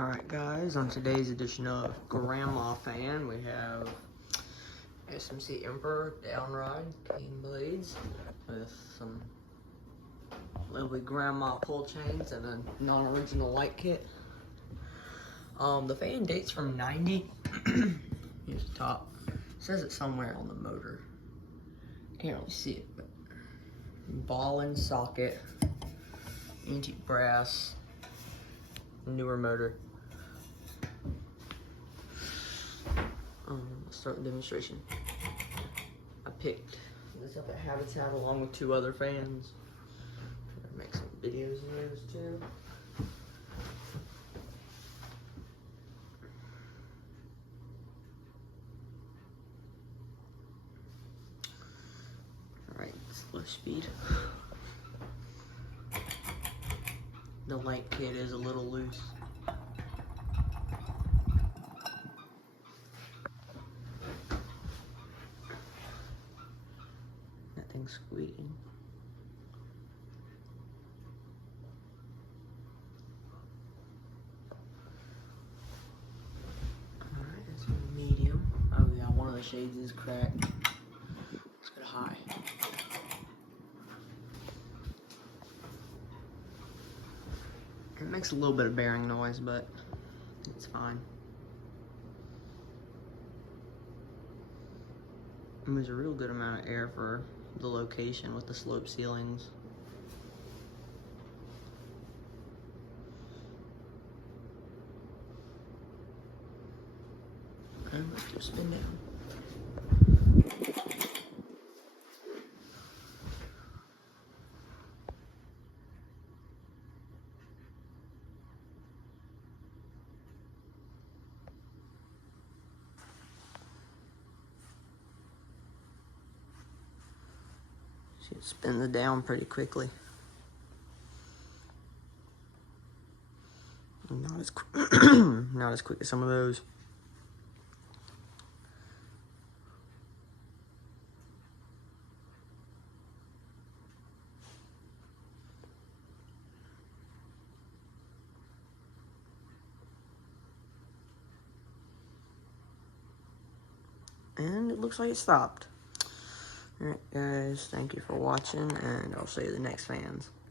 Alright guys, on today's edition of Grandma Fan, we have SMC Emperor downrod cane blades with some lovely grandma pull chains and a non-original light kit. The fan dates from 90. Here's the top. It says it somewhere on the motor. Can't really see it, but ball and socket, antique brass, newer motor. Let's start the demonstration. I picked this up at Habitat along with 2 other fans. I'm gonna make some videos of those too. Alright, it's low speed. The light kit is a little loose. That thing's squeaking. Alright, that's a medium. Oh yeah, one of the shades is cracked. Let's go to high. It makes a little bit of bearing noise, but it's fine. And there's a real good amount of air for the location with the slope ceilings. And let's just spin down. It spins it down pretty quickly. Not as not as quick as some of those. And it looks like it stopped. Alright guys, thank you for watching, and I'll see you in the next fans.